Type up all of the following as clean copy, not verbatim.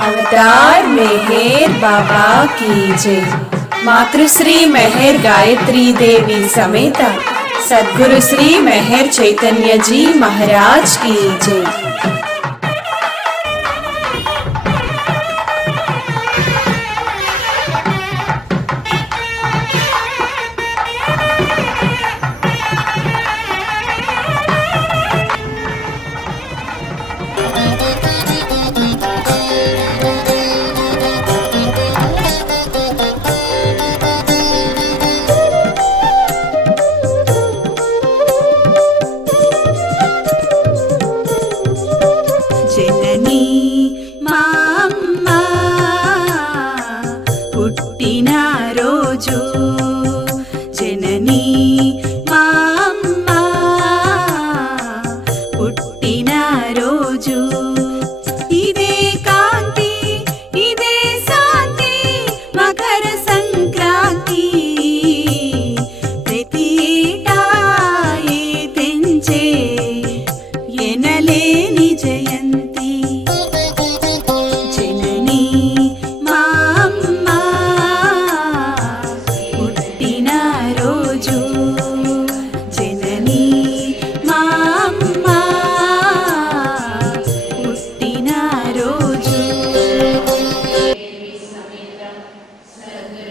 अवतार मेहर बाबा की जय। मातृश्री मेहर गायत्री देवी समेत सद्गुरु श्री मेहर चैतन्य जी महाराज की जय।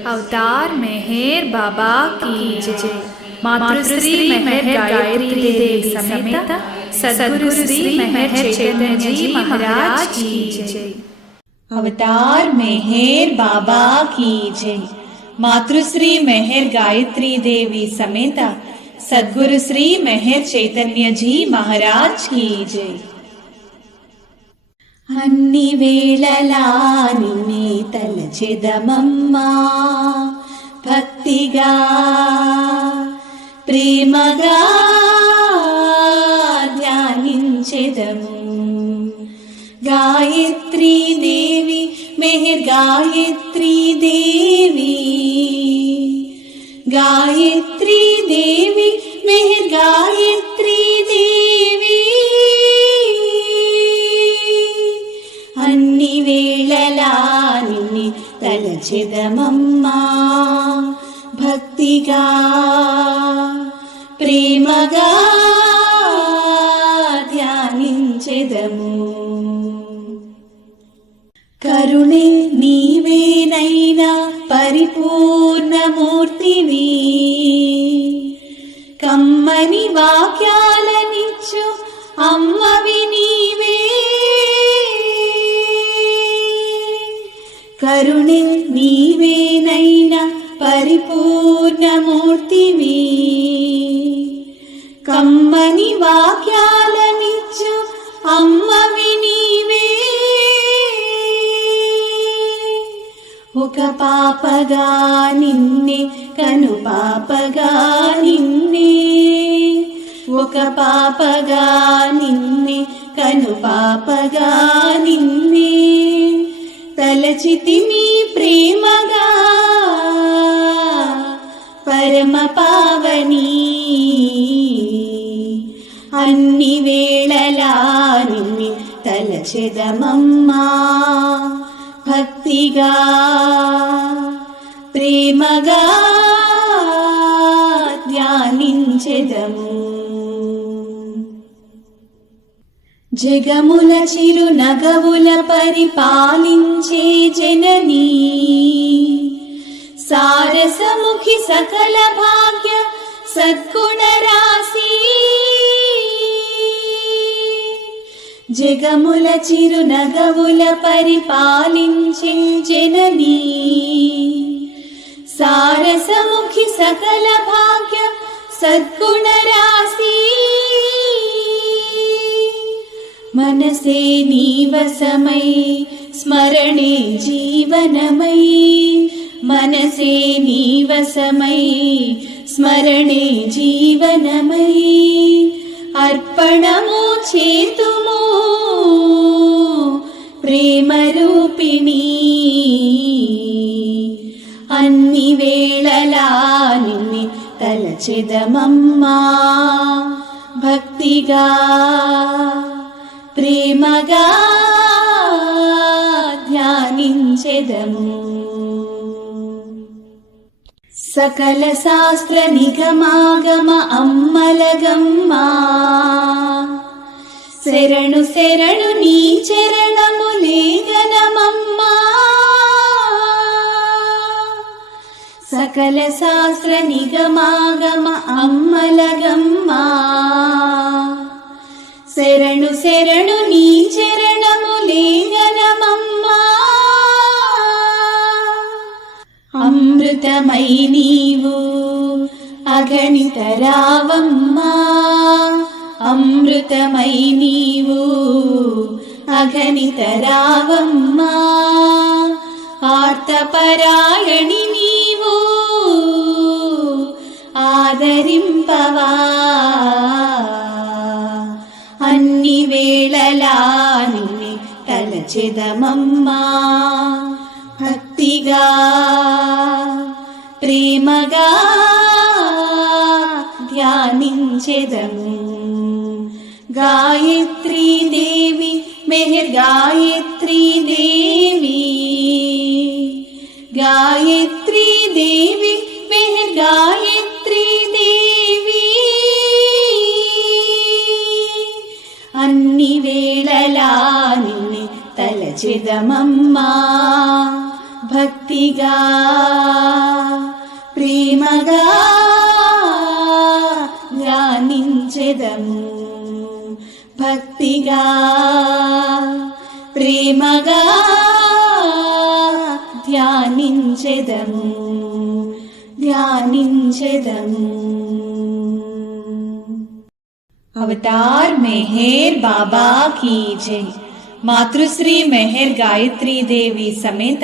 अवतार मेहर बाबा की जय। मातृश्री मेहर गायत्री देवी समेत सद्गुरु श्री मेहर चैतन्य जी महाराज की जय। अवतार मेहर बाबा की जय। मातृश्री मेहर गायत्री देवी समेत सद्गुरु श्री मेहर चैतन्य जी महाराज की जय। అన్ని వేళలా నిన్నే తలచెదమమ్మా భక్తిగా ప్రేమగా ధ్యానించెదము। గాయత్రీ దేవి మెహర్ గాయత్రీ దేవి, గాయత్రీ దేవి మెహర్ గాయత్రీ దేవి, అన్ని వేళలా నిన్నే తలచెదమమ్మా భక్తిగా ప్రేమగా ధ్యానించెదము। కరుణే నీవేనైనా పరిపూర్ణమూర్తివి, కమ్మని వాక్యాలనిచ్చు అమ్మవి నీవే। కరుణే నీవేనైనా పరిపూర్ణమూర్తివి, కమ్మని వాక్యాలనిచ్చు అమ్మవి నీవే। ఒక పాపగా నిన్నే కను పాపగా నిన్నే, ఒక పాపగా నిన్నే కను పాపగా నిన్నే తలచితిమి ప్రేమగా పరమ పావని। అన్ని వేళలా నిన్నే తలచెదమమ్మా భక్తిగా ప్రేమగా ధ్యానించెదము। జగముల చిరు నగవుల పరిపాలించే జననీ, సారసముఖి సకల భాగ్య సద్గుణ రాశి। జగముల చిరు నగవుల పరిపాలించే జననీ, సారసముఖి సకల భాగ్య సద్గుణ రాశి। మనసే నీవసమై స్మరణే జీవనమై, మనసే నీవసమై స్మరణే జీవనమై అర్పణము చేతుము తలచెదమమ్మా భక్తిగా ప్రేమగా ధ్యానించెదము. సకల శాస్త్ర నిగమాగమ అమ్మలగమ్మా శరణు శరణు నీ చరణములే గణమమ్మా. సకల శాస్త్ర నిగమాగమ అమ్మలగమ్మా శరణు శరణు నీ చరణములే గణమమ్మా. అమృతమై నీవు అగణిత రావమ్మా అమృతమై నీవు అగణిత రావమ్మా. ఆర్తపరాయణి నీవు ఆదరింపవా అన్ని వేళలా నిన్నే తలచెదమమ్మా భక్తిగా ప్రేమగా ధ్యానించెదము. గాయత్రీ దేవి మెహర్ గాయత్రీ దేవి గాయత్రీ దేవి మెహర్ గాయత్రీ దేవి అన్ని వేళలా నిన్నే తలచెదమమ్మా భక్తిగా ప్రేమగా ధ్యానించెదము. భక్తిగా ప్రేమగా ధ్యానించెదము ధ్యానించెదము. अवतार मेहर बाबा की जय। मातृश्री मेहर गायत्री देवी समेत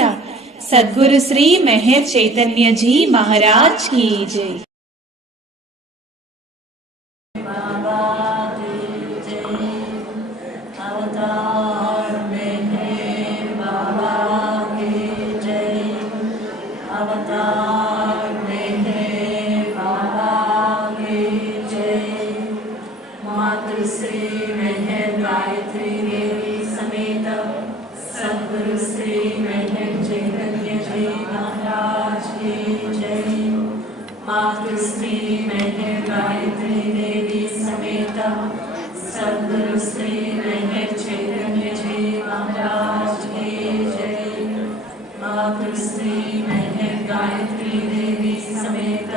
सद्गुरु श्री मेहर चैतन्य जी महाराज की जय। मातृश्री मेहर गायत्री देवी समेत सद्गुरु श्री मेहर चैतन्य जी महाराज की जय। मातृश्री मेहर गायत्री देवी समेत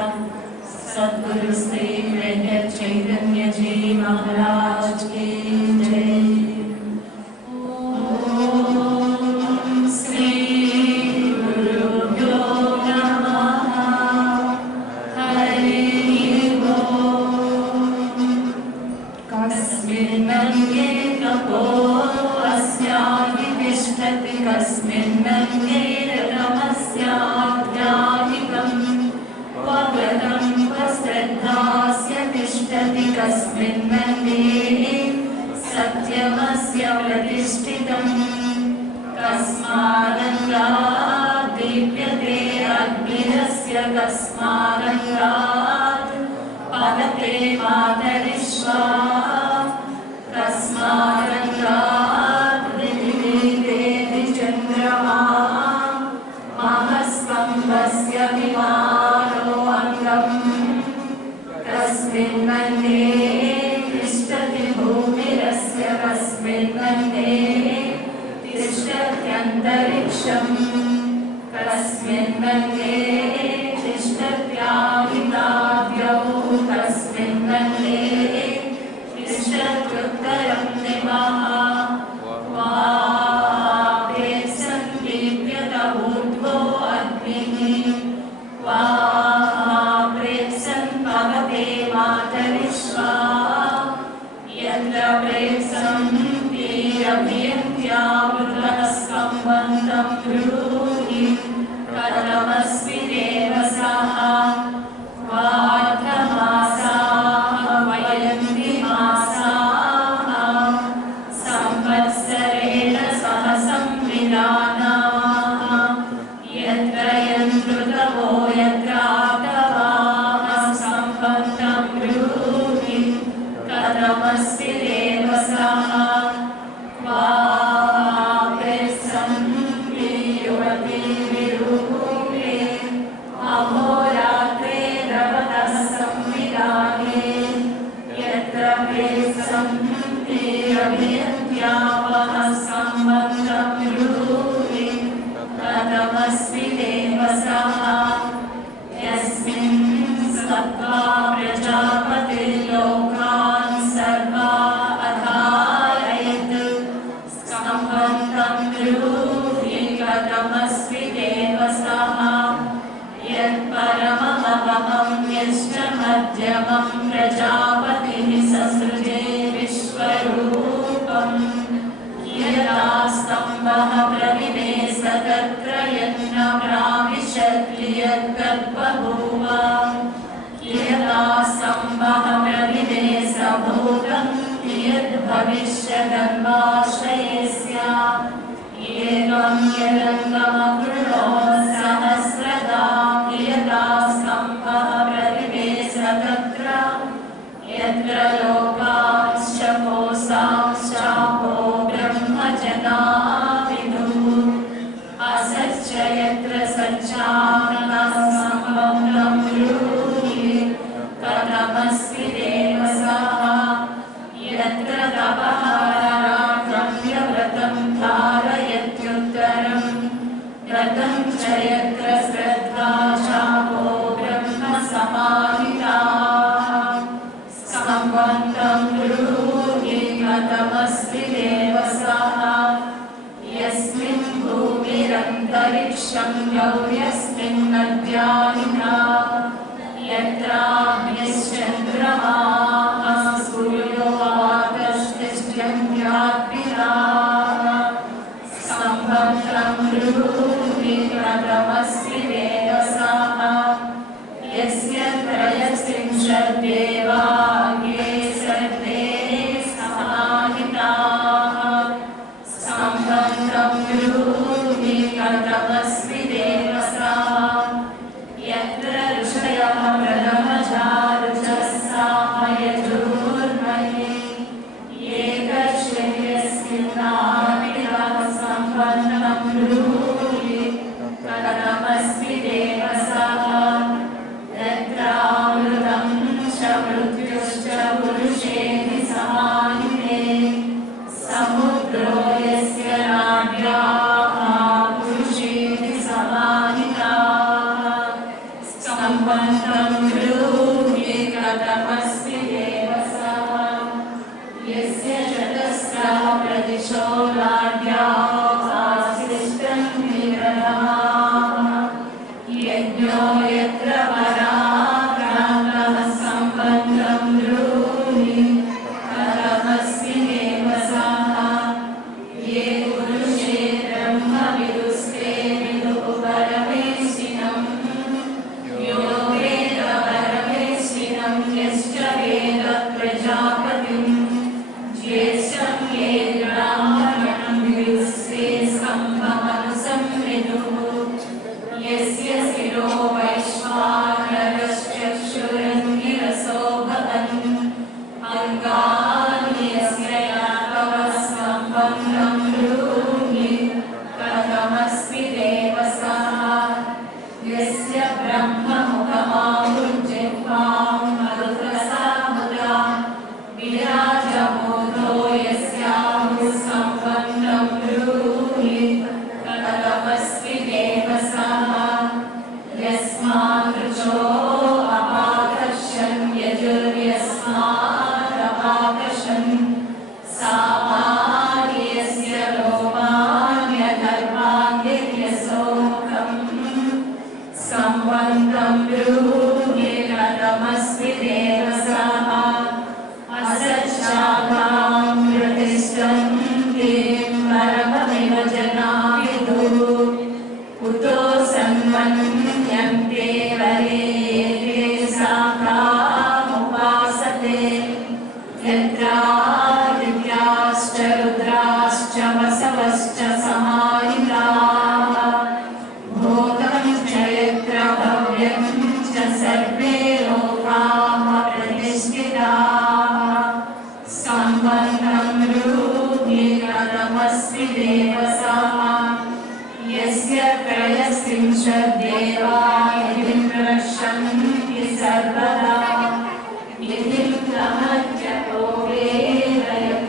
सद्गुरु श्री मेहर चैतन्य जी महाराज की जय। कस्मिन्नङ्गे रमस्याध्यात्मिकं वगनं वश्रद्धास्य तिष्ठति कस्मिन्नङ्गे सत्यमस्य प्रतिष्ठितं कस्मादङ्गात् दीप्यते अग्निरस्य कस्मादङ्गात् पतते मातरिश्वा कस्मादङ्गात् महस्कम्भस्य विमानो अङ्गम् कस्मिन्नन्ने तिष्ठति भूमिरस्य कस्मिन्नन्ने तिष्ठत्यन्तरिक्षम् कस्मिन्नन्ने तिष्ठत्यामिताभ्यौ कस्मिन्नन्ने तिष्ठत्युत्तरं दिवः कथमस्मि देव सः वाधमासाः वयन्ति मासाः संवत्सरेण सह संविधानाः यत्र यन्त्रुतवो यत्रातवाः संवत्सरेण मध्यमं प्रजापतिः ससृजे विश्वरूपम् यदा स्तम्भः प्रविवेश तत्र यन्न प्राविशद्यद्बभूव यदा स्तम्भः प्रविवेश भूतं यद्भविष्यदन्वाश्रये स्यात् एवं यदङ्गमकृतो सहस्रदा यदा स्तम्भः प्रविवेश तत्र यत्र लोकाश्च कोशाश्चापो ब्रह्मजनाविदुः असच्च यत्र सच्चाननः सम्बन्धं ब्रूहि कथमस्ति देव सः यत्र तपः रम्यव्रतं धारयत्युत्तरं व्रतं च यत्र श्रद्धा चापो ब्रह्मसमाहिता सम्बन्धं ब्रूहि कथमस्ति देव सः यस्मिन् भूमिरन्तरिक्षं यौ यस्मिन् नद्यानिना यत्राग्निश्चन्द्रमाः सूर्यो आकाशस्तिष्ठन्त्यात्मिनाः सम्बन्धं ब्रूहि कथमस्ति देव सः यस्य त्रयस्त्रिंशद्देवा ये सर्वे समाहिताः सम्बन्धं ब्रूहि कथमस्ति देव सः यत्र ऋषयः प्रथमजारुचः सामयजूर्महि एकश्रेयस्मिन्नापितः सम्बन्धं ब्रूहि कथमस्ति देव सः यत्रामृतं च मृत्युश्च पुरुषेति समाहिते समुद्रो यस्य नाड्याः पुरुषेति समाहिताः सम्बन्धं ब्रूहि कथमस्ति देव सः यस्य चतस्रः प्रदिशो नाड्याः आशिष्टं विरमाः यज्ञो यत्र पराक्रान्तः सम्बन्धं ब्रूहि कथमस्ति देव सः ये पुरुषे ब्रह्मविदुस्ते विदुः परमेशिनं यो वेद परमेशिनं यश्च वेद प्रजापतिं ज्येष्ठं ये ब्राह्मणं विदुस्ते सम्भवमनुसंविदुः यस्य शिरो वैश्वानरश्चक्षुरङ्गिरसो भवन् अङ्गानि यस्य यातवः सम्बन्धं ब्रूहि कथमस्ति देव सः यस्य ब्रह्ममुखमाहुर्जिह्वां मरुतसामुदा विराजमूर्धो यस्याहुः सम्बन्धं ब्रूहि कथमस्ति देव सः यस्मादृचो अपाकर्षन् यजुर्यस्मादपाकर्षन् सामान्यस्य लोमान्यधर्मान्यसोमुखम् सम्बन्धं ब्रूहि कथमस्ति देव सः असच्चाभां प्रतिष्ठन्ति परममिव जनाविदुः कुतो सन्मन्यन्ते वरे ये शाखामुपासते यत्रादित्याश्च रुद्राश्च वसवश्च समाहिताः भोगं च यत्र भव्यं च सर्वे लोकाः प्रतिष्ठिताः सम्बन्धं ब्रूहि कथमस्ति देव सः यस्य त्रयस्त्रिंशद्देवा यदिन्द्रशन्ति सर्वदा यदिन्द्रमत्यतो वेदयं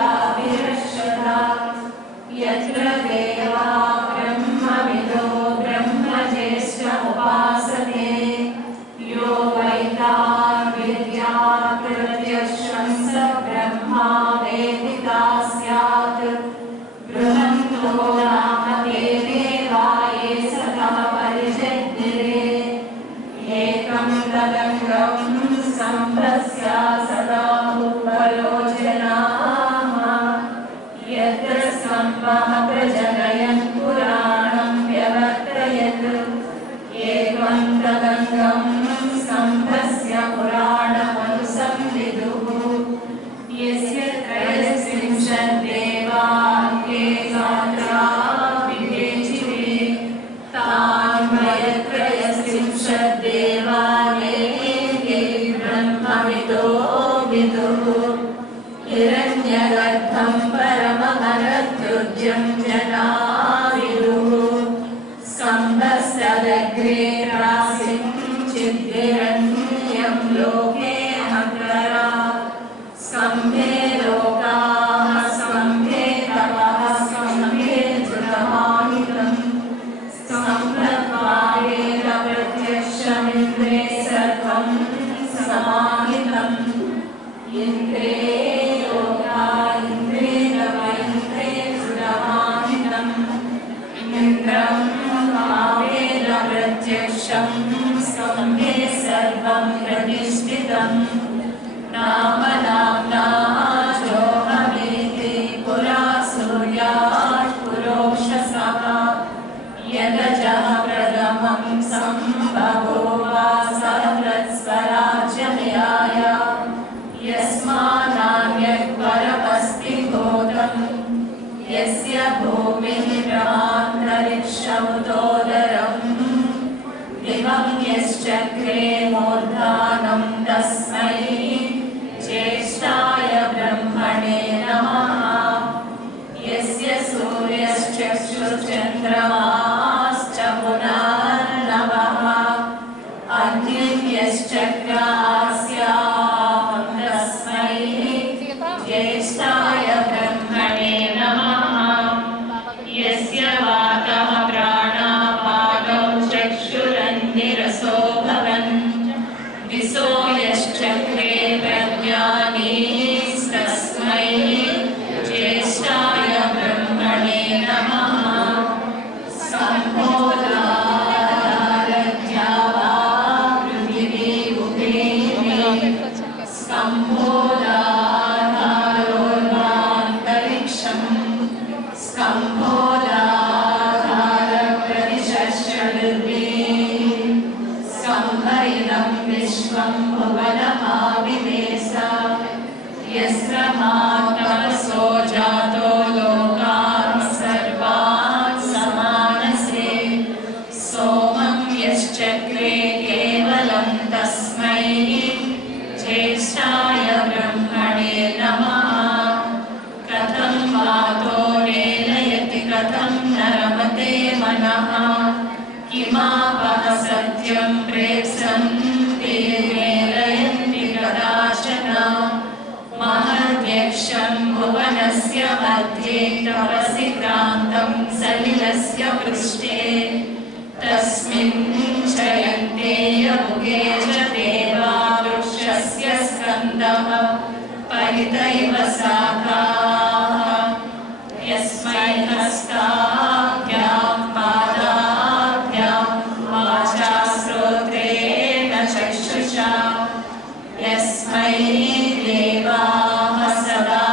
देवाभिरक्षता यत्र देवा ब्रह्मविदो ब्रह्मज्येष्ठमुपासते यो वैतान् विद्यात् प्रत्यक्षं स ब्रह्मा वेदिता स्यात् बृहत् यत्रस्तम्भः प्रजनयन् पुराणं व्यवर्तयत् एवं तदङ्गं स्तम्भस्य पुराणमनुसंविदुः यस्य त्रयस्त्रिंशद्देवाङ्गे गात्रा विवेचिते तान्वयत्रयस्त्रिंशद्देवानेके ब्रह्मविदो विदुः हिरण्यगर्भं परममरद्रुज्यं जना विदुः स्तम्भस्तदग्रे रासिं चिद्हिरण्यं लोके अग्ररा स्तम्भे लोकाः स्तम्भे तपः स्तम्भे धृतमाहितम् स्तम्भद्वारेण प्रत्यक्षमिन्द्रे सर्वं समाहितम् इन्द्रे लोका इन्द्रे तप इन्द्रे धृतमाहितम् इन्द्रं भावेन प्रत्यक्षं स्तम्भे सर्वं प्रतिष्ठितम् नाम नाम्ना जोहमेति पुरा सूर्यात् पुरोषसः यदजः प्रथमं सम्भवो वा सहस्रस्वराज्यमयाय यस्मानान्यत्परमस्ति भूतम् यस्य भूमिः ब्रह्मान्तरिक्षमुदोदरम् दिवं यश्चक्रे मूर्धानं तस्मै ज्येष्ठाय ब्रह्मणे नमः यस्य सूर्यश्चक्षुश्चन्द्रमाश्च पुनर्नवः अग्निं यश्चक्रास्याहं तस्मै ज्येष्ठाय ब्रह्मणे नमः यस्य वातः प्राणापादौ चक्षुरन्निरसो भवन् दिशो यश्चक्रे प्रज्ञानीस्तस्मै ज्येष्ठाय ब्रह्मणे नमः सम्भोदाराध्या वा पृथिवी उभे सम्भोदाधारोर्वान्तरिक्षं सम्भोदाधारप्रदिशश्चर्वे सम्भरितं विश्वं भुवनमाविवेश यस्य मातपसो जातो लोकान् सर्वान् समानसे सोमं यश्चक्रे केवलं तस्मै ज्येष्ठाय ब्रह्मणे नमः कथं वातो रेलयति कथं न रमते मनः किमापः सत्यं प्रेप्सन्ति मेलयन्ति कदाचन महद्यक्षं भुवनस्य मध्ये तपसि क्रान्तं सलिलस्य पृष्ठे तस्मिन् शयन्ते यमुगे च देवा वृक्षस्य स्कन्दः परितैव शाखाः यस्मै हस्ताभ्यां पादाभ्यां वाचा श्रोत्रेण चक्षुषा यस्मै देवाः सदा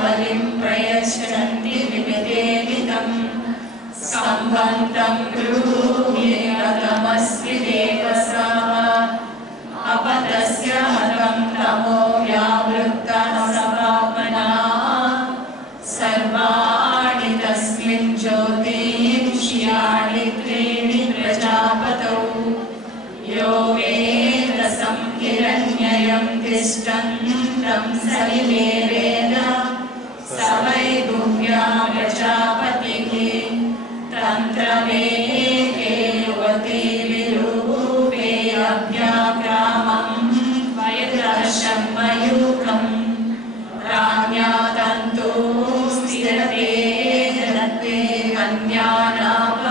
बलिं प्रयच्छन्ति विविधेविधम् सम्बन्धं ब्रूहि कथमस्ति देवसः अपतस्य हतं तमो व्यावृत्तः सपापनाः सर्वाणि तस्मिन् ज्योतिष्याणि त्रीणि प्रजापतौ यो वेदसं हिरण्ययं तिष्ठन्तं सलिले वेद स वै गुह्या प्रजापतिः तन्त्रवेके युवती विरूपे अभ्याक्रामं वयदर्शं मयूखम् राज्ञा तन्तु स्थिरते दत्ते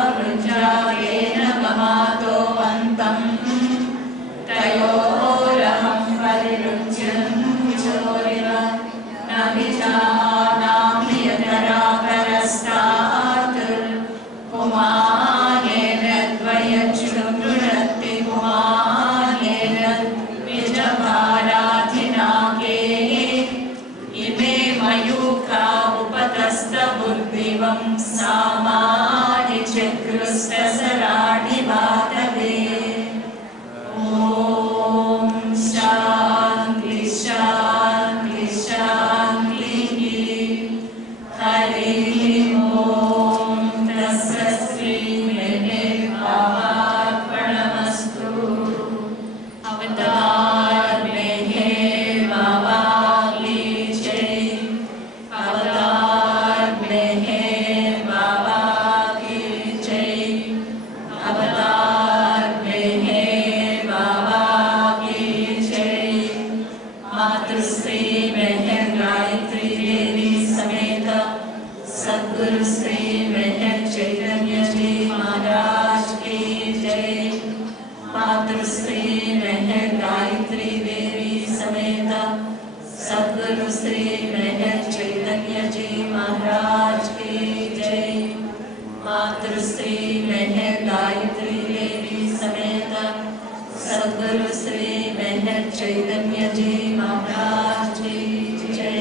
कन्यानापवृज्यावेन ममातो वन्तम् तयोरहं परिरुच्यं चोरिव न विजानामि यतरा परस्ता बुद्धिवं सामानि चक्रुस्तसराणि वातवे ॐ शान्ति शान्ति शान्तिः हरिः ॐ तत्सत् श्रीमहेर्भावार्पणमस्तु अवतार मेहेर बाबा की जय अवतार मेहेर बाबा की जय अवतार मेहेर बाबा की जय मातृश्री मेहर गायत्री देवी समेत सद्गुरु श्री मेहर चैतन्य जी महाराज की जय मातृश्री मेहर गायत्री देवी समेत सद्गुरु श्री मेहर चैतन्य जी महाराज की जय मातृश्री मेहर गायत्री देवी समेत सद्गुरु श्री मेहर चैतन्य जी महाराज की जय